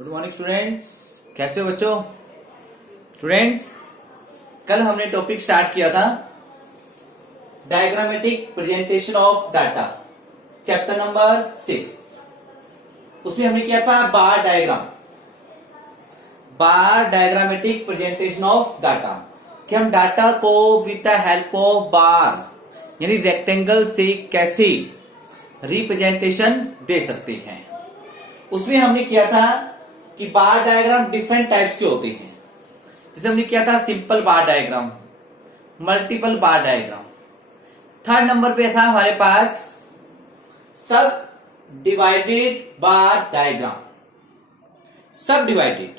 Good morning students, कैसे हो बच्चों। स्टूडेंट्स, कल हमने टॉपिक स्टार्ट किया था diagrammatic presentation of data, chapter number 6। उसमें हमने किया था बार डायग्रामेटिक प्रेजेंटेशन ऑफ डाटा, कि हम डाटा को विद द हेल्प ऑफ बार यानी रेक्टेंगल से कैसे रिप्रेजेंटेशन दे सकते हैं। उसमें हमने किया था कि बार डायग्राम डिफरेंट टाइप्स के होते हैं। जैसे हमने किया था simple bar diagram, multiple bar diagram. Third number पे था हमारे पास subdivided bar diagram. Subdivided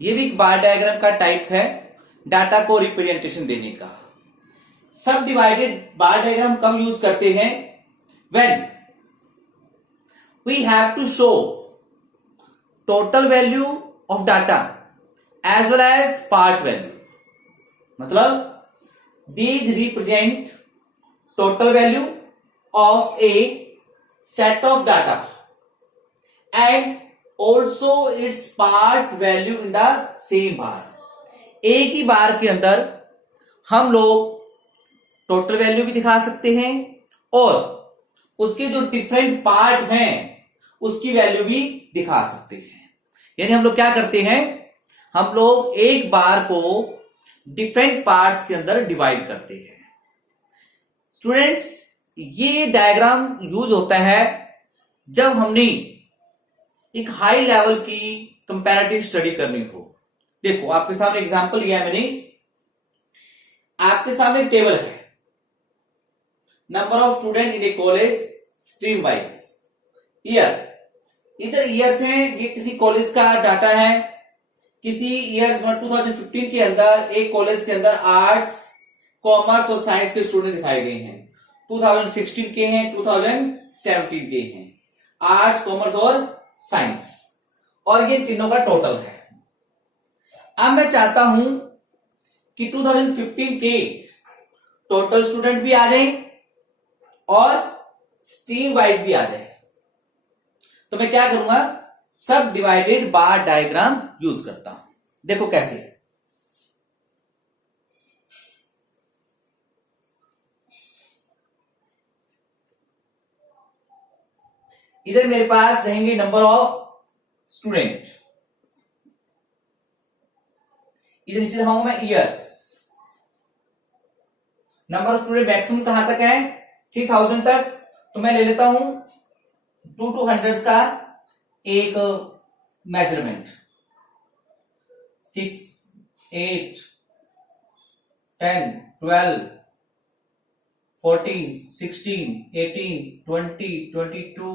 ये भी एक बार डायग्राम का टाइप है डाटा को रिप्रेजेंटेशन देने का। सब डिवाइडेड बार डायग्राम कब यूज करते हैं? When we have to show total value of data as well as part value. मतलब these represent total value of a set of data and also its part value in the same bar। एक ही बार के अंदर हम लोग total value भी दिखा सकते हैं और उसके जो डिफरेंट पार्ट हैं उसकी वैल्यू भी दिखा सकते हैं। यानी हम लोग क्या करते हैं, हम लोग एक बार को डिफरेंट पार्ट्स के अंदर डिवाइड करते हैं। स्टूडेंट्स, ये डायग्राम यूज होता है जब हमने एक हाई लेवल की कंपैरेटिव स्टडी करनी हो। देखो, आपके सामने एग्जांपल लिया है मैंने। आपके सामने टेबल है, number of student in A college stream wise, year, इधर ईयर्स हैं। ये किसी कॉलेज का डाटा है। किसी ईयर्स 2015 के अंदर एक कॉलेज के अंदर आर्ट्स, कॉमर्स और साइंस के स्टूडेंट दिखाए गए हैं। 2016 के हैं, 2017 के हैं, आर्ट्स, कॉमर्स और साइंस, और ये तीनों का टोटल है। अब मैं चाहता हूं कि 2015 के टोटल स्टूडेंट भी आ जाएं और स्ट्रीम वाइज भी आ जाए। तो मैं क्या करूंगा, सब डिवाइडेड बार डायग्राम यूज करता हूं। देखो कैसे। इधर मेरे पास रहेंगे नंबर ऑफ स्टूडेंट, इधर नीचे दिखाऊंगा मैं years. Number of student maximum कहां तक है? 3000 तक। तो मैं ले लेता हूं 2 to 100 का एक मेजरमेंट। 6, 8, 10, 12, 14, 16, 18, 20, 22,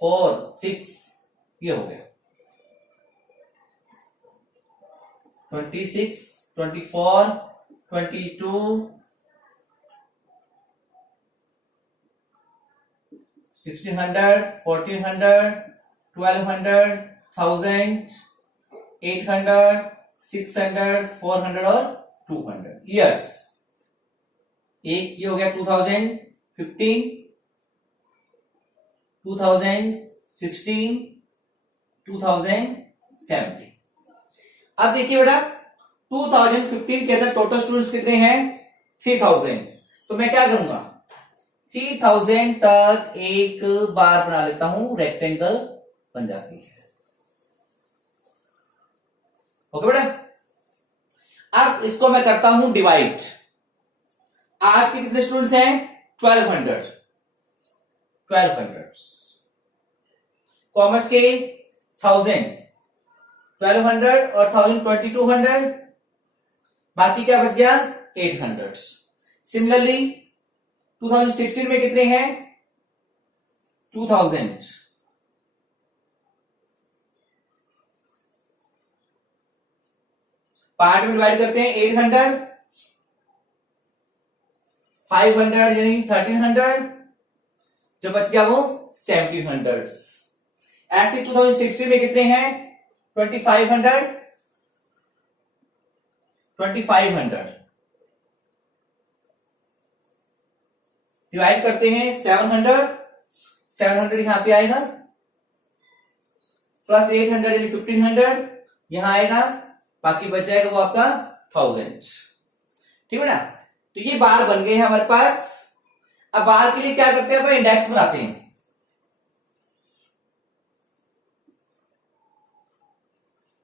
4, 6, ये हो गया 26, 24, 22, 1600, 1400, 1200, 1000, 800, 600, 400 और 200 ईयर्स। एक ये हो गया 2015, 2016, 2017। अब देखिए बेटा, 2015 के अंदर टोटल स्टूडेंट्स कितने हैं? 3000। तो मैं क्या करूंगा, 3000 तक एक बार बना लेता हूं, रेक्टेंगल बन जाती है। ओके बेटा। अब इसको मैं करता हूं डिवाइड। आज के कितने स्टूडेंट्स हैं? 1200। कॉमर्स के 1000, 1200 और 1000 2200, बाकी क्या बच गया? 800। सिमिलरली 2016 में कितने हैं? 2000। पार्ट में डिवाइड करते हैं 800, 500 यानी 1300, जो बच गया वो 1700। ऐसे 2016 में कितने हैं? 2500, 2500 डिवाइड करते हैं 700 यहां पे आएगा, प्लस 800 यानी 1500 यहां आएगा, बाकी बच जाएगा वो आपका 1000। ठीक है ना। तो ये बार बन गए हैं हमारे पास। अब बार के लिए क्या करते हैं, अपन इंडेक्स बनाते हैं।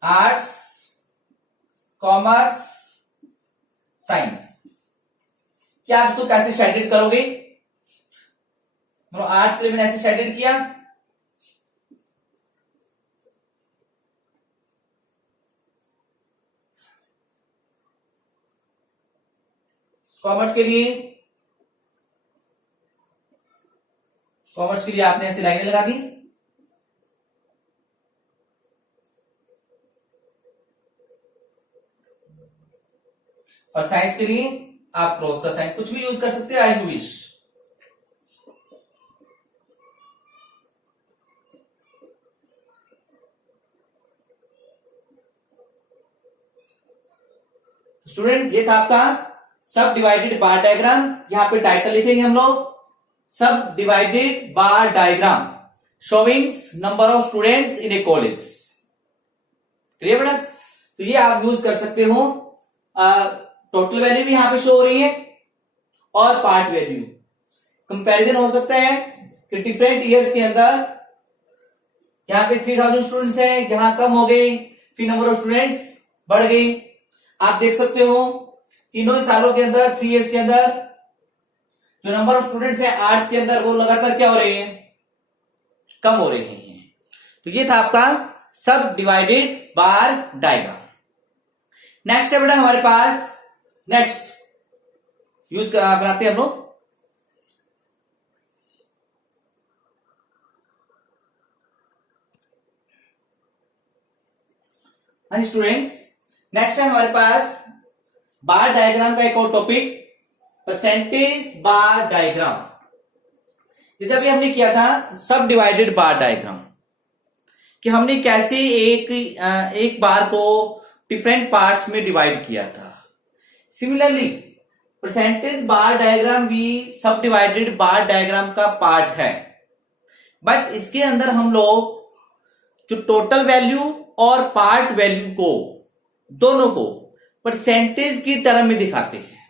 आर्ट्स, कॉमर्स, साइंस, क्या आप तो कैसे शेडेड करोगे? आर्ट्स के लिए मैंने ऐसे शेडेड किया, कॉमर्स के लिए आपने ऐसे लाइनें लगा दी, और साइंस के लिए आप क्रॉस का साइन कुछ भी यूज कर सकते हैं, आई यू विश। स्टूडेंट ये था आपका सब डिवाइडेड बार डायग्राम। यहां पे टाइटल लिखेंगे हम लोग, सब divided bar diagram showing number of students in A college. Clear बेटा? तो ये आप यूज कर सकते हो। टोटल वैल्यू भी यहां पे शो हो रही है और पार्ट वैल्यू कंपैरिजन हो सकता है कि डिफरेंट ईयर्स के अंदर यहां पे 3000 स्टूडेंट्स हैं, यहां कम हो गए, फिर नंबर ऑफ स्टूडेंट्स बढ़ गए। आप देख सकते हो तीनों सालों के अंदर, 3 इयर्स के अंदर जो नंबर ऑफ स्टूडेंट्स है आर्ट्स के अंदर वो लगातार क्या हो रहे हैं, कम हो रहे हैं। तो ये था आपका सब डिवाइडेड बार डायग्राम। नेक्स्ट है बेटा हमारे पास, नेक्स्ट यूज बनाते हैं हम लोग स्टूडेंट्स। नेक्स्ट है हमारे पास बार डायग्राम का एक और टॉपिक, परसेंटेज बार डायग्राम। जैसे अभी हमने किया था सब डिवाइडेड बार डायग्राम, कि हमने कैसे एक बार को डिफरेंट पार्ट्स में डिवाइड किया था। सिमिलरली परसेंटेज बार डायग्राम भी सब डिवाइडेड बार डायग्राम का पार्ट है, बट इसके अंदर हम लोग जो टोटल वैल्यू और पार्ट वैल्यू को दोनों को परसेंटेज की टर्म में दिखाते हैं।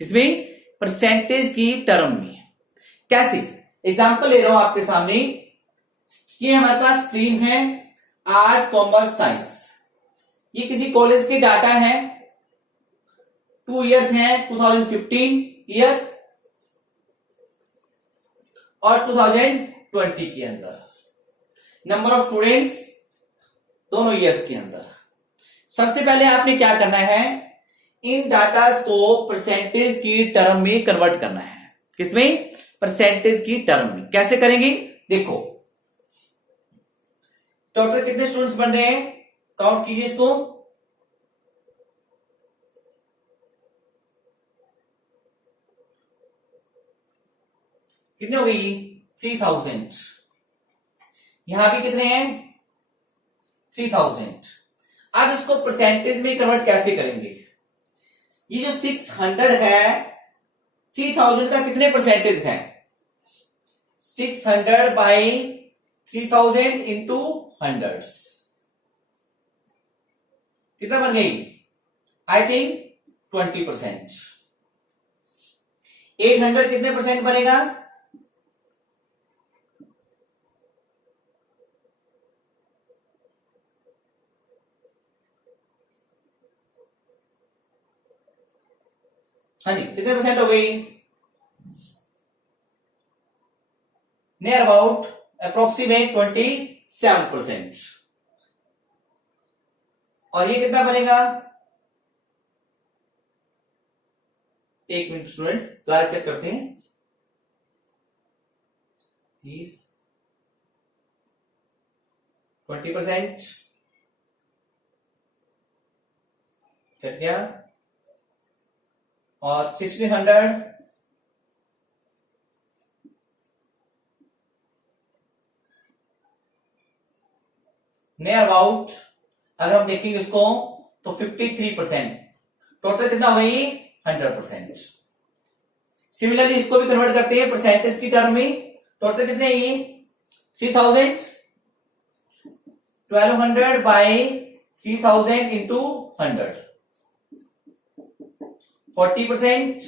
किसमें? परसेंटेज की टर्म में। कैसे? एग्जांपल ले रहा हूं आपके सामने। ये हमारे पास स्ट्रीम है आर्ट, कॉमर्स, साइंस। ये किसी कॉलेज के डाटा है, 2 इयर्स हैं, 2015 ईयर और 2020 के अंदर। नंबर ऑफ स्टूडेंट्स दोनों ईयर्स के अंदर। सबसे पहले आपने क्या करना है, इन डाटा को परसेंटेज की टर्म में कन्वर्ट करना है। किसमें? परसेंटेज की टर्म में। कैसे करेंगे? देखो टोटल कितने स्टूडेंट्स बन रहे हैं, काउंट कीजिए इसको। कितने हो गई? 3000। यहां भी कितने हैं? 3000। अब इसको परसेंटेज में कन्वर्ट कैसे करेंगे? ये जो 600 है, 3000 का कितने परसेंटेज है? 600 बाई 3000 इंटू 100 कितना बन गई? I think 20%। 800 कितने परसेंट बनेगा? हाँ जी, कितने परसेंट हो गई? Near about approximate 27%। और ये कितना बनेगा? 1 मिनट स्टूडेंट्स, दोबारा चेक करते हैं। 30 20% कट गया, और 1600 नियर अबाउट, अगर हम देखेंगे इसको तो 53%। टोटल कितना हुई? 100%। सिमिलरली इसको भी कन्वर्ट करते हैं परसेंटेज की टर्म में। टोटल कितने? 3000 1200 बाई 3000 इंटू 100, 40%,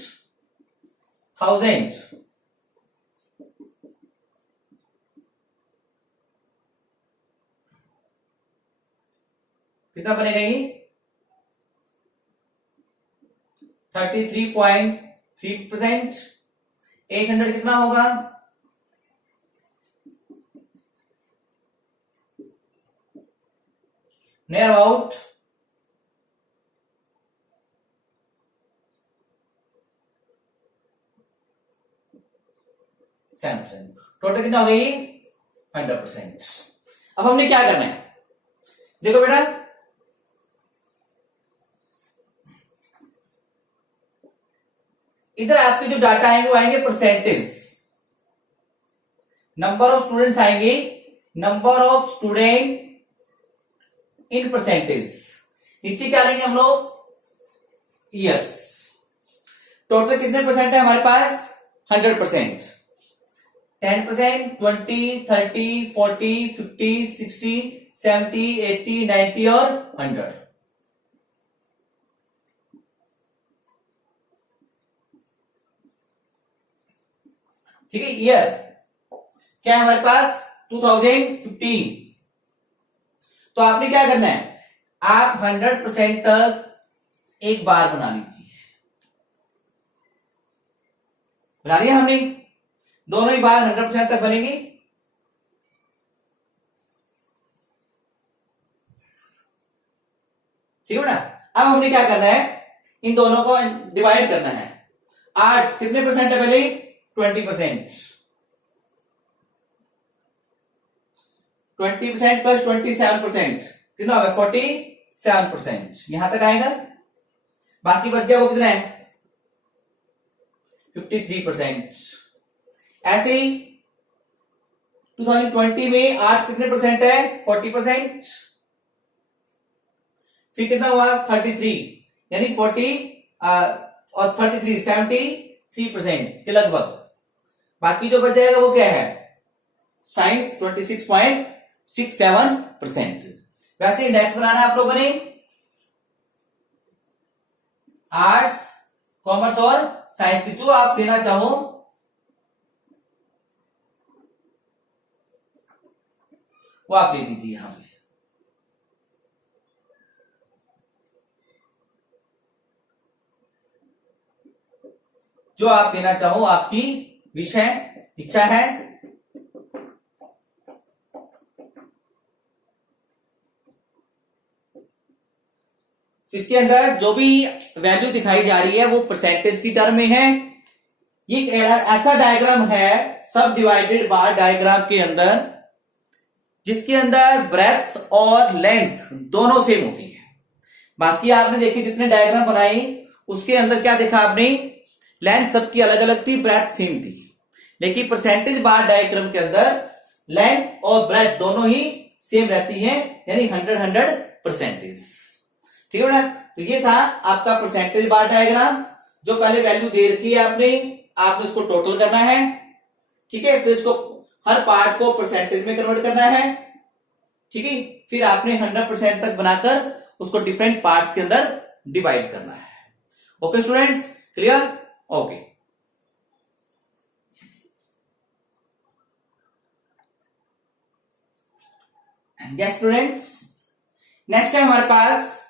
1000, कितना बनेगा ये? 33.3%। 800 कितना होगा? Near about 7%। टोटल कितना हो गई? 100%। अब हमने क्या करना है, देखो बेटा, इधर आपके जो डाटा आएंगे वो आएंगे परसेंटेज, नंबर ऑफ स्टूडेंट्स आएंगे, number of student in percentage. नीचे क्या लेंगे हम लोग? ईयर्स। टोटल कितने परसेंट है हमारे पास? 100%। 10%, 20, 30, 40, 50, 60, 70, 80, 90 और 100। ठीक है। ईयर क्या है हमारे पास? 2015। तो आपने क्या करना है, आप 100% तक एक बार बना लीजिए। बना लिया हमने, दोनों ही बार 100% तक बनेगी। ठीक है ना। अब हमने क्या करना है, इन दोनों को डिवाइड करना है। आर्ट्स कितने परसेंट है पहले? 20%। 20% प्लस 27% कितना होगा? 47%। यहां तक आएगा। बाकी बच गया वो कितना है? 53%। ऐसे ही 2020 में आर्ट्स कितने परसेंट है? 40%। फिर कितना हुआ? 33, यानी 40 और 33 73% के लगभग। बाकी जो बच जाएगा वो क्या है? साइंस 26.67%। वैसे इंडेक्स बनाना है आप लोगों ने, आर्ट्स, कॉमर्स और साइंस की जो आप देना चाहो वो आप दे दीजिए यहां पे। जो आप देना चाहो, आपकी विषय इच्छा है। इसके अंदर जो भी वैल्यू दिखाई जा रही है वो परसेंटेज की टर्म में है। ये एक ऐसा डायग्राम है सब डिवाइडेड बार डायग्राम के अंदर, जिसके अंदर ब्रेथ और लेंथ दोनों सेम होती है। बाकी आपने देखी जितने डायग्राम बनाए उसके अंदर क्या देखा आपने? लेंथ सबकी अलग अलग थी, ब्रेथ सेम थी। लेकिन परसेंटेज बार डायग्राम के अंदर लेंथ और ब्रेथ दोनों ही सेम रहती है, यानी 100% ठीक है ना। तो ये था आपका परसेंटेज बार डायग्राम। जो पहले वैल्यू दे रखी है आपने उसको टोटल करना है। ठीक है। फिर इसको हर पार्ट को परसेंटेज में कन्वर्ट करना है। ठीक है। फिर आपने 100% तक बनाकर उसको डिफरेंट पार्ट्स के अंदर डिवाइड करना है। Okay students, clear? Okay. Yes students, next है हमारे पास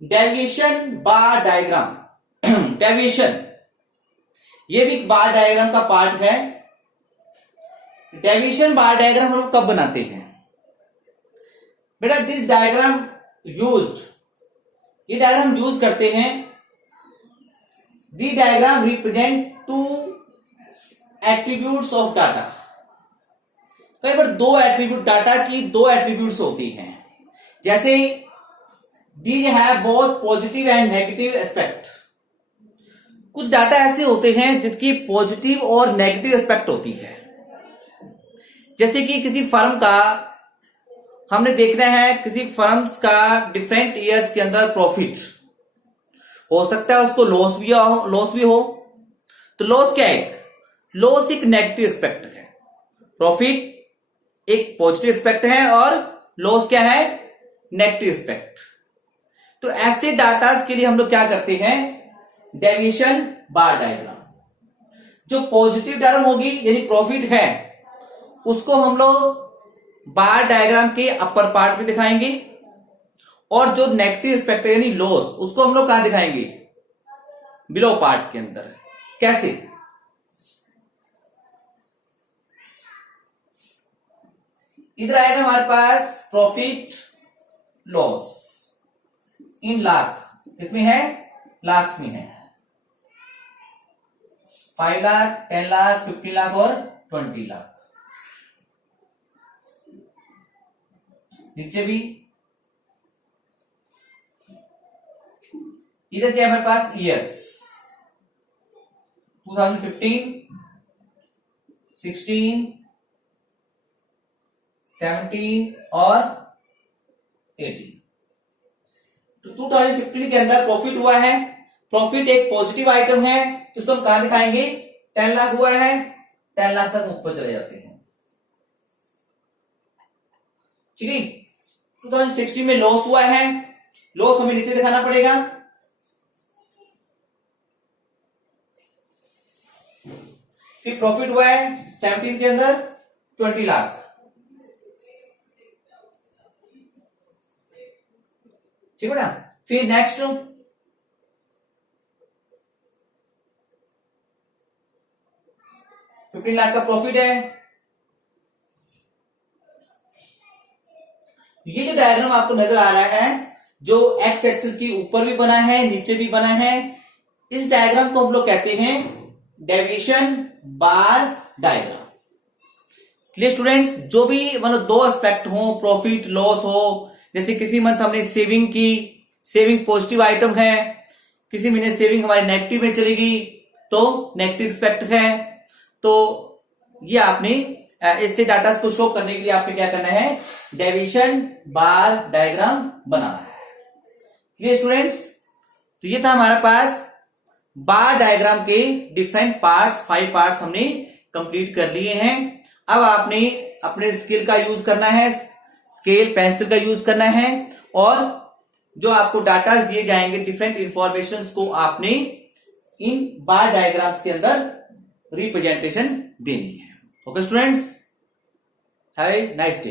डेविएशन बार डायग्राम। डेविएशन ये भी बार डायग्राम का पार्ट है। डेविएशन बार डायग्राम हम कब बनाते हैं बेटा? दिस डायग्राम यूज्ड, ये डायग्राम यूज करते हैं। The diagram represent two attributes of data. कई बार दो एट्रीब्यूट, डाटा की दो एट्रीब्यूट्स होती हैं। जैसे these have both positive and negative aspect. कुछ डाटा ऐसे होते हैं जिसकी पॉजिटिव और नेगेटिव एस्पेक्ट होती है। जैसे कि किसी फर्म का हमने देखना है, किसी फर्म्स का डिफरेंट ईयर्स के अंदर प्रॉफिट हो सकता है, उसको लॉस भी हो। तो लॉस क्या है? लॉस एक नेगेटिव एस्पेक्ट है, प्रॉफिट एक पॉजिटिव एस्पेक्ट है, और लॉस क्या है, नेगेटिव एस्पेक्ट। तो ऐसे डाटास के लिए हम लोग क्या करते हैं, डेविएशन बार डायग्राम। जो पॉजिटिव टर्म होगी यानी प्रॉफिट है, उसको हम लोग बार डायग्राम के अपर पार्ट में दिखाएंगे, और जो नेगेटिव एस्पेक्ट यानी लॉस, उसको हम लोग कहां दिखाएंगे, बिलो पार्ट के अंदर। कैसे, इधर आएगा हमारे पास प्रॉफिट लॉस इन लाख, इसमें है लाख्स में है, 5 लाख, 10 लाख, 50 लाख और 20 लाख। नीचे भी इधर क्या है हमारे पास, ईयर्स 2015, 16, 17 और 18। तो 2015 के अंदर प्रॉफिट हुआ है, प्रॉफिट एक पॉजिटिव आइटम है, तो इसको हम कहां दिखाएंगे, 10 लाख हुआ है, 10 लाख तक ऊपर चले जाते हैं। ठीक है, 2016 में लॉस हुआ है, लॉस हमें नीचे दिखाना पड़ेगा। फिर प्रॉफिट हुआ है 17 के अंदर 20 लाख। ठीक है ना। फिर नेक्स्ट 15 लाख का प्रॉफिट है। ये जो डायग्राम आपको नजर आ रहा है, जो एक्स एक्सिस के ऊपर भी बना है, नीचे भी बना है, इस डायग्राम को हम लोग कहते हैं deviation bar diagram. Clear students, जो भी मतलब दो एस्पेक्ट हो, प्रॉफिट लॉस हो, जैसे किसी मंथ हमने सेविंग की, सेविंग पॉजिटिव आइटम है, किसी महीने सेविंग हमारी नेगेटिव में चलेगी तो नेगेटिव एस्पेक्ट है। तो ये आपने इससे डाटा को शो करने के लिए आपने क्या करना है, डेविएशन बार डायग्राम बनाना है। क्लियर स्टूडेंट्स, तो ये था हमारे पास बार डायग्राम के डिफरेंट पार्ट्स, 5 पार्ट्स हमने कंप्लीट कर लिए हैं। अब आपने अपने स्केल का यूज करना है, स्केल पेंसिल का यूज करना है, और जो आपको डाटा दिए जाएंगे डिफरेंट इंफॉर्मेशन को आपने इन बार डायग्राम्स के अंदर रिप्रेजेंटेशन देनी है। Okay students, have a nice day.